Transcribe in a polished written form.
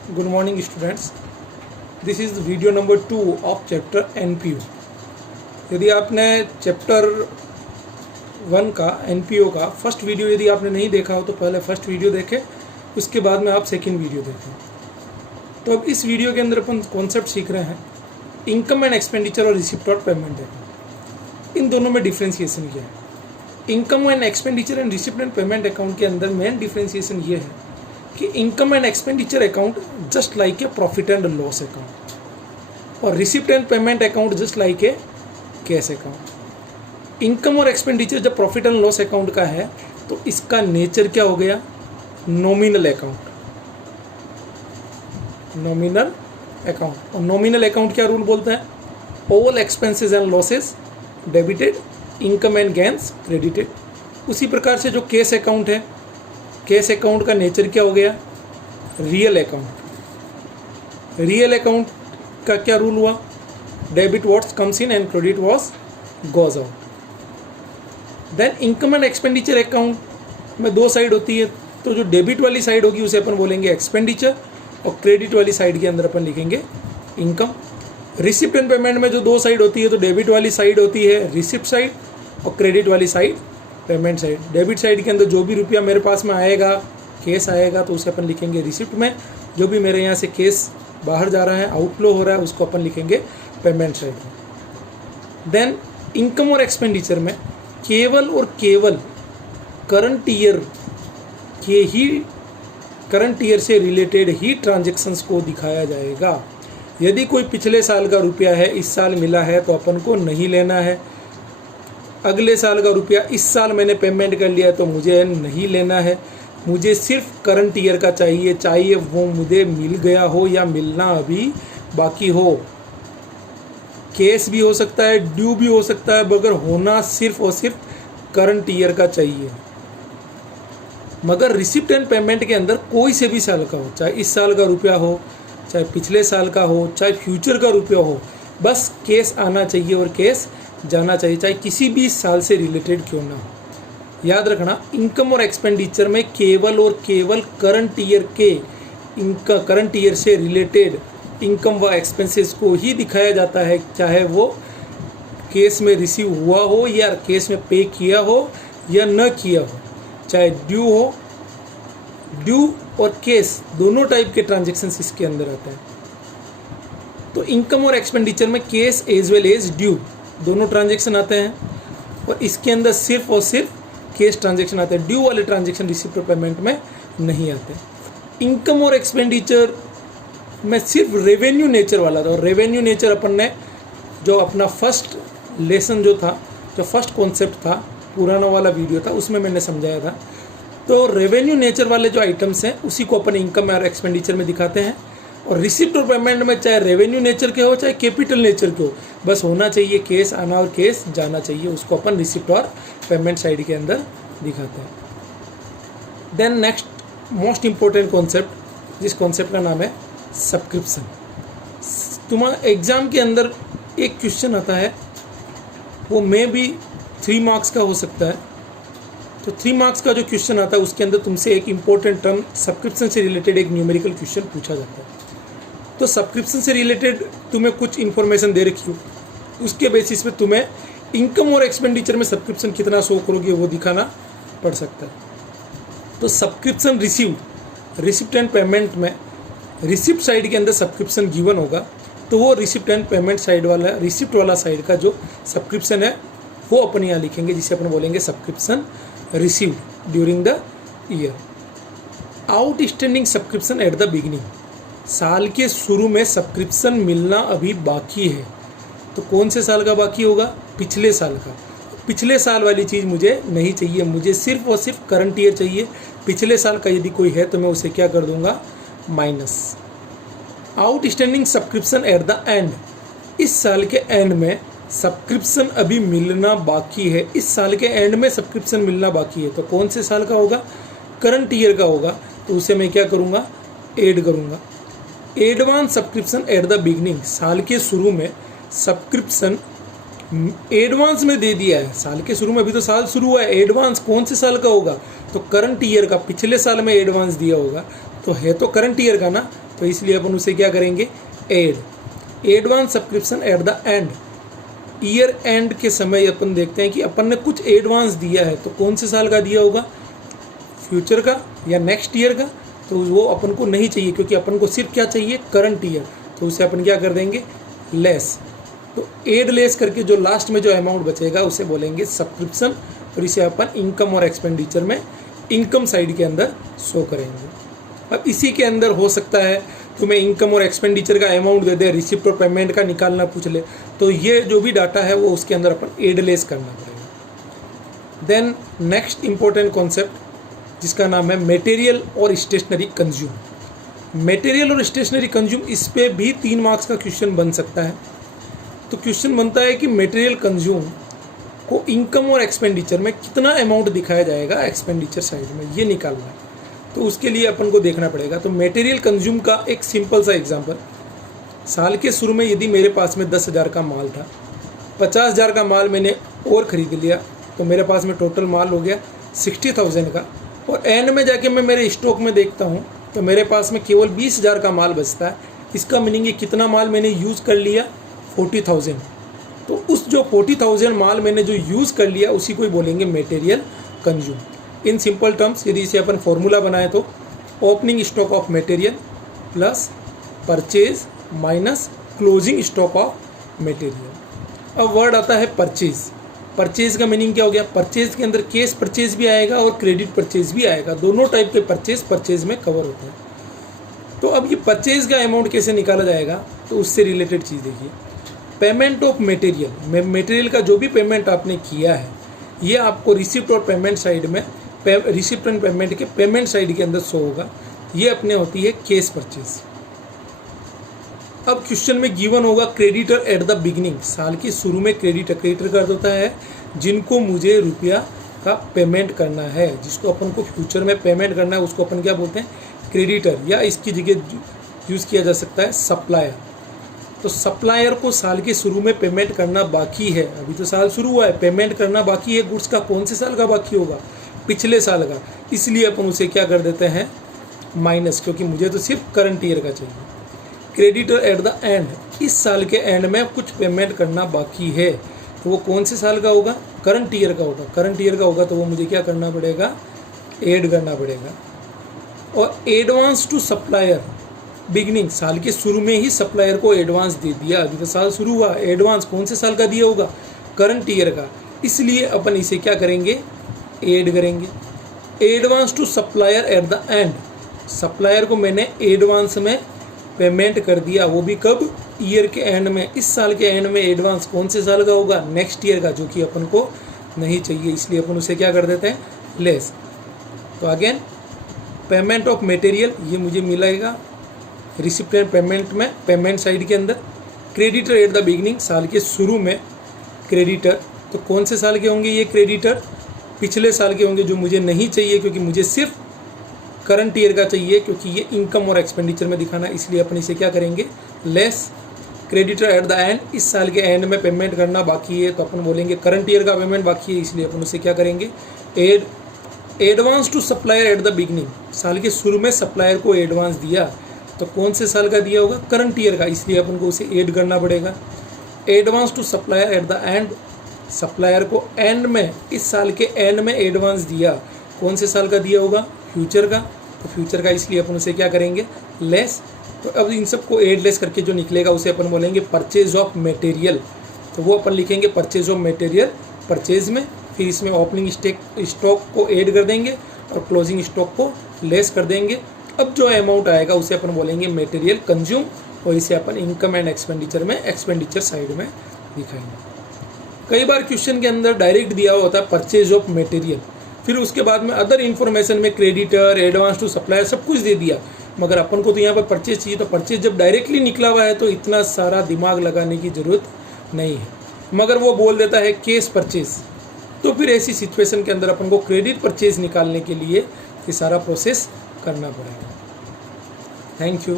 Good morning students. This is video number 2 of chapter NPO. यदि आपने chapter 1 का NPO का फर्स्ट वीडियो यदि आपने नहीं देखा हो तो पहले फर्स्ट वीडियो देखें, उसके बाद में आप सेकंड वीडियो देखें। तो अब इस वीडियो के अंदर अपन कॉन्सेप्ट सीख रहे हैं इनकम एंड एक्सपेंडिचर और रिसिप्ट और पेमेंट अकाउंट। इन दोनों में डिफ्रेंशिएशन क्या है? Income and expenditure and receipt and payment account के अंदर मेन डिफ्रेंशिएशन ये है कि income and expenditure account just like a profit and loss account और receipt and payment account just like a cash account. Income और expenditure जब profit and loss account का है तो इसका नेचर क्या हो गया? Nominal account. नॉमिनल अकाउंट और नॉमिनल अकाउंट क्या रूल बोलता है? All expenses and losses debited, income and gains credited. उसी प्रकार से जो कैश अकाउंट है, कैश अकाउंट का नेचर क्या हो गया? Real account. रियल अकाउंट का क्या रूल हुआ? Debit what's comes in and credit what's goes out. Then income and expenditure account में दो साइड होती है, तो जो डेबिट वाली साइड होगी उसे अपन बोलेंगे एक्सपेंडिचर और क्रेडिट वाली साइड के अंदर अपन लिखेंगे इनकम। रिसिप्ट एंड पेमेंट में जो दो साइड होती है, तो डेबिट वाली साइड होती है रिसिप्ट साइड और क्रेडिट वाली side payment side. Debit side के अंदर जो भी रुपया मेरे पास में आएगा, केस आएगा, तो उसे अपन लिखेंगे रिसिप्ट में। जो भी मेरे यहाँ से केस बाहर जा रहा है, आउटफ्लो हो रहा है, उसको अपन लिखेंगे पेमेंट साइड में। देन इनकम और एक्सपेंडिचर में केवल और केवल करंट ईयर से रिलेटेड ही ट्रांजेक्शन्स को दिखाया जाएगा। यदि कोई पिछले साल का रुपया है, इस साल मिला है, तो अपन को नहीं लेना है। अगले साल का रुपया इस साल मैंने पेमेंट कर लिया तो मुझे नहीं लेना है। मुझे सिर्फ करंट ईयर का चाहिए, चाहिए वो मुझे मिल गया हो या मिलना अभी बाकी हो। केस भी हो सकता है, ड्यू भी हो सकता है, मगर होना सिर्फ और सिर्फ करंट ईयर का चाहिए। मगर रिसिप्ट एंड पेमेंट के अंदर कोई से भी साल का हो, चाहे इस साल का रुपया हो, चाहे पिछले साल का हो, चाहे फ्यूचर का रुपया हो, बस केस आना चाहिए और केस जाना चाहिए, चाहे किसी भी साल से रिलेटेड क्यों ना हो। याद रखना, इनकम और एक्सपेंडिचर में केवल और केवल करंट ईयर से रिलेटेड इनकम व एक्सपेंसेस को ही दिखाया जाता है, चाहे वो केस में रिसीव हुआ हो या केस में पे किया हो या न किया हो, चाहे ड्यू हो। ड्यू और केस दोनों टाइप के ट्रांजेक्शन्स इसके अंदर आते हैं। तो इनकम और एक्सपेंडिचर में case as well as due दोनों ट्रांजेक्शन आते हैं, और इसके अंदर सिर्फ और सिर्फ केस ट्रांजेक्शन आते हैं। ड्यू वाले ट्रांजेक्शन रिसिप्ट और पेमेंट में नहीं आते। इनकम और एक्सपेंडिचर में सिर्फ रेवेन्यू नेचर वाला था, और रेवेन्यू नेचर अपन ने जो अपना फर्स्ट लेसन जो था, जो फर्स्ट कॉन्सेप्ट था, पुराना वाला वीडियो था, उसमें मैंने समझाया था। तो रेवेन्यू नेचर वाले जो आइटम्स हैं उसी को अपन इनकम और एक्सपेंडिचर में दिखाते हैं। और रिसिप्ट और पेमेंट में चाहे रेवेन्यू नेचर के हो चाहे कैपिटल नेचर के हो, बस होना चाहिए केस आना और केस जाना चाहिए, उसको अपन रिसिप्ट और पेमेंट साइड के अंदर दिखाते हैं। Then next most important concept, जिस कॉन्सेप्ट का नाम है सब्सक्रिप्शन। तुम्हारा एग्जाम के अंदर एक क्वेश्चन आता है, वो मे भी 3 मार्क्स का हो सकता है। तो 3 मार्क्स का जो क्वेश्चन आता है उसके अंदर तुमसे एक इम्पोर्टेंट टर्म सब्सक्रिप्शन से रिलेटेड एक न्यूमेरिकल क्वेश्चन पूछा जाता है। तो सब्सक्रिप्शन से रिलेटेड तुम्हें कुछ इन्फॉर्मेशन दे रखी हो, उसके बेसिस पे तुम्हें इनकम और एक्सपेंडिचर में सब्सक्रिप्शन कितना शो करोगे वो दिखाना पड़ सकता है। तो सब्सक्रिप्शन रिसिप्ट एंड पेमेंट में रिसिप्ट साइड के अंदर सब्सक्रिप्शन गिवन होगा, तो वो रिसिप्ट एंड पेमेंट साइड वाला, रिसिप्ट वाला साइड का जो सब्सक्रिप्शन है वो अपन यहाँ लिखेंगे, जिसे अपन बोलेंगे subscription received during the year. Outstanding subscription at the beginning, साल के शुरू में सब्सक्रिप्शन मिलना अभी बाकी है, तो कौन से साल का बाकी होगा? पिछले साल का। पिछले साल वाली चीज़ मुझे नहीं चाहिए, मुझे सिर्फ और सिर्फ करंट ईयर चाहिए। पिछले साल का यदि कोई है तो मैं उसे क्या कर दूंगा? Minus. Outstanding subscription at the and, इस साल के एंड में सब्सक्रिप्शन अभी मिलना बाकी है, इस साल के एंड में सब्सक्रिप्शन मिलना बाकी है, तो कौन से साल का होगा? करंट ईयर का होगा, तो उसे मैं क्या करूँगा? ऐड करूँगा। Advance subscription at the beginning, साल के शुरू में सब्सक्रिप्शन एडवांस में दे दिया है, साल के शुरू में, अभी तो साल शुरू हुआ है, एडवांस कौन से साल का होगा? तो करंट ईयर का, पिछले साल में एडवांस दिया होगा, तो है तो करंट ईयर का ना, तो इसलिए अपन उसे क्या करेंगे, add. Advance subscription at the end, year end के समय अपन देखते हैं कि अपन ने कुछ एडवांस दिया है, तो कौन से साल का दिया होगा, फ्यूचर का या नेक्स्ट ईयर का, तो वो अपन को नहीं चाहिए, क्योंकि अपन को सिर्फ क्या चाहिए, करंट ईयर। तो उसे अपन क्या कर देंगे, लेस। तो एड लेस करके जो लास्ट में जो अमाउंट बचेगा उसे बोलेंगे सब्सक्रिप्शन, और इसे अपन इनकम और एक्सपेंडिचर में इनकम साइड के अंदर शो करेंगे। अब इसी के अंदर हो सकता है तुम्हें इनकम और एक्सपेंडिचर का अमाउंट दे दे, रिसिप्ट और पेमेंट का निकालना पूछ ले, तो ये जो भी डाटा है वो उसके अंदर अपन एड लेस करना पड़ेगा। देन नेक्स्ट इंपॉर्टेंट कॉन्सेप्ट जिसका नाम है मटेरियल और स्टेशनरी कंज्यूम। मटेरियल और स्टेशनरी कंज्यूम, इस पे भी 3 मार्क्स का क्वेश्चन बन सकता है। तो क्वेश्चन बनता है कि मटेरियल कंज्यूम को इनकम और एक्सपेंडिचर में कितना अमाउंट दिखाया जाएगा एक्सपेंडिचर साइड में, ये निकालना है। तो उसके लिए अपन को देखना पड़ेगा। तो मटेरियल कंज्यूम का एक सिंपल सा एग्जांपल, साल के शुरू में यदि मेरे पास में 10,000 का माल था, 50,000 का माल मैंने और ख़रीद लिया, तो मेरे पास में टोटल माल हो गया 60,000 का, और एंड में जाके मैं मेरे स्टॉक में देखता हूँ तो मेरे पास में केवल 20,000 का माल बचता है। इसका मीनिंग ये कितना माल मैंने यूज़ कर लिया, 40,000। तो उस जो 40,000 माल मैंने जो यूज़ कर लिया उसी को ही बोलेंगे material consume. In simple terms यदि इसे अपन फॉर्मूला बनाए तो opening stock of material plus purchase minus closing stock of material. अब वर्ड आता है परचेज। परचेज का मीनिंग क्या हो गया, परचेज के अंदर कैश परचेज भी आएगा और क्रेडिट परचेज भी आएगा, दोनों टाइप के परचेज में कवर होते हैं। तो अब ये परचेज का अमाउंट कैसे निकाला जाएगा, तो उससे रिलेटेड चीज़ देखिए, पेमेंट ऑफ मटेरियल, मटेरियल का जो भी पेमेंट आपने किया है ये आपको रिसिप्ट और पेमेंट साइड में, रिसिप्ट एंड पेमेंट के पेमेंट साइड के अंदर शो होगा। ये अपने होती है केस परचेज। अब क्वेश्चन में गिवन होगा क्रेडिटर एट द बिगिनिंग, साल के शुरू में क्रेडिटर का अर्थ होता है जिनको मुझे रुपया का पेमेंट करना है, जिसको अपन को फ्यूचर में पेमेंट करना है उसको अपन क्या बोलते हैं, क्रेडिटर, या इसकी जगह यूज़ किया जा सकता है सप्लायर। तो सप्लायर को साल के शुरू में पेमेंट करना बाकी है, अभी तो साल शुरू हुआ है, पेमेंट करना बाकी है गुड्स का, कौन से साल का बाकी होगा, पिछले साल का, इसलिए अपन उसे क्या कर देते हैं, माइनस, क्योंकि मुझे तो सिर्फ करंट ईयर का चाहिए। क्रेडिटर एट द एंड, इस साल के एंड में कुछ पेमेंट करना बाकी है, तो वो कौन से साल का होगा, करंट ईयर का होगा। करंट ईयर का होगा तो वो मुझे क्या करना पड़ेगा, ऐड करना पड़ेगा। और एडवांस टू सप्लायर, बिगनिंग, साल के शुरू में ही सप्लायर को एडवांस दे दिया, अभी तो साल शुरू हुआ, एडवांस कौन से साल का दिया होगा, करंट ईयर का, इसलिए अपन इसे क्या करेंगे, ऐड करेंगे। Advance to supplier at the end, supplier को मैंने एडवांस में पेमेंट कर दिया, वो भी कब, ईयर के एंड में, इस साल के एंड में एडवांस कौन से साल का होगा, नेक्स्ट ईयर का, जो कि अपन को नहीं चाहिए, इसलिए अपन उसे क्या कर देते हैं, लेस। तो अगेन पेमेंट ऑफ मटेरियल, ये मुझे मिलेगा रिसिप्ट एंड पेमेंट में, पेमेंट साइड के अंदर। क्रेडिटर एट द बिगिनिंग, साल के शुरू में क्रेडिटर, तो कौन से साल के होंगे ये क्रेडिटर, पिछले साल के होंगे, जो मुझे नहीं चाहिए क्योंकि मुझे सिर्फ करंट ईयर का चाहिए, क्योंकि ये इनकम और एक्सपेंडिचर में दिखाना, इसलिए अपन इसे क्या करेंगे, less. Creditor eight the and, इस साल के एंड में पेमेंट करना बाकी है, तो अपन बोलेंगे करंट ईयर का पेमेंट बाकी है, इसलिए अपन उसे क्या करेंगे, add. Advance to supplier at the beginning, साल के शुरू में सप्लायर को एडवांस दिया, तो कौन से साल का दिया होगा, करंट ईयर का, इसलिए अपन को उसे ऐड करना पड़ेगा। Advance to supplier at the end, supplier को एंड में, इस साल के एंड में एडवांस दिया, कौन से साल का दिया होगा, फ्यूचर का, तो फ्यूचर का, इसलिए अपन उसे क्या करेंगे, लेस। तो अब इन सबको ऐड लेस करके जो निकलेगा उसे अपन बोलेंगे परचेज ऑफ मटेरियल, तो वो अपन लिखेंगे परचेज ऑफ मटेरियल परचेज में, फिर इसमें ओपनिंग स्टॉक को ऐड कर देंगे और क्लोजिंग स्टॉक को लेस कर देंगे। अब जो अमाउंट आएगा उसे अपन बोलेंगे मटेरियल कंज्यूम, और इसे अपन इनकम एंड एक्सपेंडिचर में, एक्सपेंडिचर साइड में दिखाएंगे। कई बार क्वेश्चन के अंदर डायरेक्ट दिया हुआ होता है परचेज ऑफ मटेरियल, फिर उसके बाद में अदर इन्फॉर्मेशन में क्रेडिटर, एडवांस टू सप्लायर सब कुछ दे दिया, मगर अपन को तो यहाँ पर परचेज चाहिए, तो परचेज जब डायरेक्टली निकला हुआ है तो इतना सारा दिमाग लगाने की ज़रूरत नहीं है, मगर वो बोल देता है केस परचेज, तो फिर ऐसी सिचुएशन के अंदर अपन को क्रेडिट परचेज निकालने के लिए ये सारा प्रोसेस करना पड़ेगा। Thank you.